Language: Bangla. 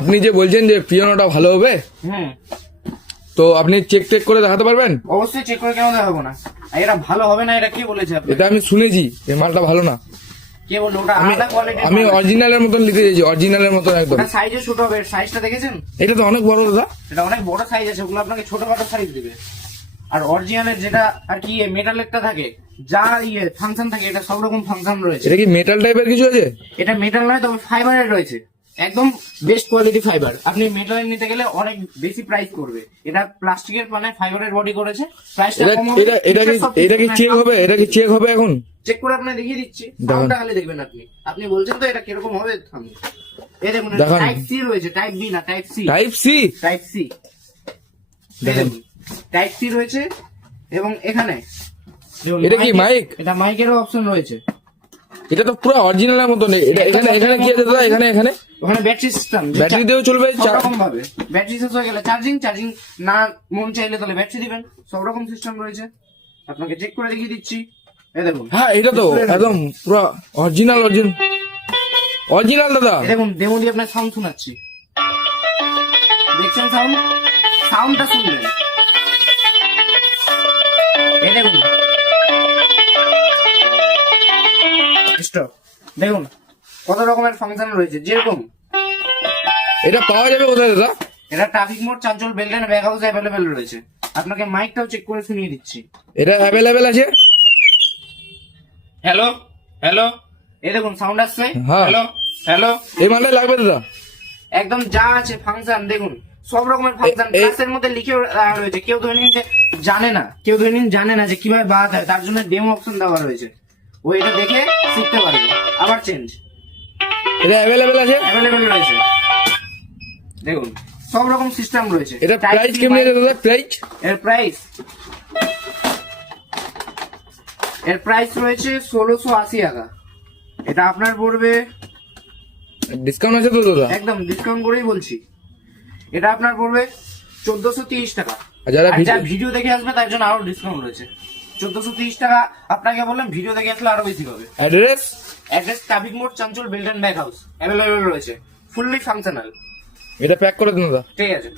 আপনি যে বলছেন যে পিয়ানোটা ভালো হবে, হুম, তো আপনি চেক করে দেখাতে পারবেন? অবশ্যই চেক করে কেন দেখাবো না। আর এটা ভালো হবে না, এটা কে বলেছে আপনি? এটা আমি শুনেছি এই মালটা ভালো না। কে বললো? ওটা আলাদা কোয়ালিটির। আমি অরিজিনালের মতন নিতে চাইছি, অরিজিনালের মতন একদম। ওটা সাইজে ছোট হবে, সাইজটা দেখেছেন? এটা তো অনেক বড় দাদা। এটা অনেক বড় সাইজ আছে, ওগুলো আপনাকে ছোটখাটো সাইজ দিবে। আর অরিজিনালের যেটা আর কি মেটালেরটা থাকে, যা ফাংশন থাকে, এটা সব রকম ফাংশন রয়েছে। এটা কি মেটাল টাইপের কিছু আছে? এটা মেটাল নয়, তবে ফাইবারের রয়েছে, একদম বেস্ট কোয়ালিটি ফাইবার। আপনি মেটালের নিতে গেলে অনেক বেশি প্রাইস করবে। এটা প্লাস্টিকের মানে ফাইবারের বডি করেছে, প্রাইসটা এটা কম হবে। এটা কি এটা কি চেক হবে? এটা কি চেক হবে এখন? চেক করে আপনি দেখিয়ে দিচ্ছি, সাউন্ডটা খালি দেখবেন। আপনি বলছেন তো এটা কিরকম হবে। এই দেখুন, টাইপ সি রয়েছে, টাইপ বি না, type C. Type C, type C দেখুন টাইপ সি রয়েছে। এবং এখানে এটা কি মাইক? এটা মাইকেরও অপশন রয়েছে। এটা তো পুরো অরিজিনালের মতন। এটা এখানে এখানে কি আছে দাদা? এখানে এখানে ওখানে ব্যাটারি সিস্টেম, ব্যাটারি দিয়েও চলবে? সব রকম ভাবে। ব্যাটারি শেষ হয়ে গেলে চার্জিং না মন চাইলে তাহলে ব্যাটারি দিবেন, সব রকম সিস্টেম রয়েছে। আপনাকে চেক করে দেখিয়ে দিচ্ছি। এই দেখুন, হ্যাঁ এটা তো একদম পুরো অরিজিনাল অরিজিনাল দাদা। এই দেখুন, ডেমো দিয়ে আপনার সাউন্ড শোনাচ্ছি। দেখছেন সাউন্ডটা শুনলেন? এই দেখুন, স্টপ। দেখুন কত রকমের ফাংশন রয়েছে। যেরকম এটা পাওয়া যাবে কোথায় দাদা? এটা traffic mode, চাঞ্চল, বেলডেন, bag house available রয়েছে। আপনাকে মাইকটাও চেক করে শুনিয়ে দিচ্ছি। এটা অ্যাভেলেবেল আছে? হ্যালো হ্যালো, এই দেখুন সাউন্ড আসছে। হ্যাঁ। হ্যালো হ্যালো, এই মালটাই লাগবে দাদা? একদম যা আছে ফাংশন দেখুন, সব রকমের ফাংশন ক্লাসের মধ্যে লিখে রাখা রয়েছে। কেউ ধরে নিন যে জানে না যে কিভাবে বাজাতে হয়, তার জন্য ডেমো অপশন দেওয়া রয়েছে। ও এটা দেখে শিখতে পারবে। আবার চেঞ্জ, এটা অ্যাভেলেবেল আছে? অ্যাভেলেবেল রয়েছে। দেখুন সব রকম সিস্টেম রয়েছে। এটা প্রাইস কেমন আছে দাদা? এর প্রাইস রয়েছে 1680 টাকা। এটা আপনার পড়বে, ডিসকাউন্ট আছে তো দাদা? একদম ডিসকাউন্ট করেই বলছি, এটা আপনার পড়বে 1430 টাকা। আর যারা ভিডিও দেখে আসবে তার জন্য আরো ডিসকাউন্ট রয়েছে। 1430 টাকা আপনাকে বললাম, ভিডিও দেখে আসলে আরো বেশি পাবে। Address traffic mode, চাঞ্চল, বেলডেন, bag house available রয়েছে, ফুললি ফাংশনাল। এটা প্যাক করে দিন দাদা। ঠিক আছে।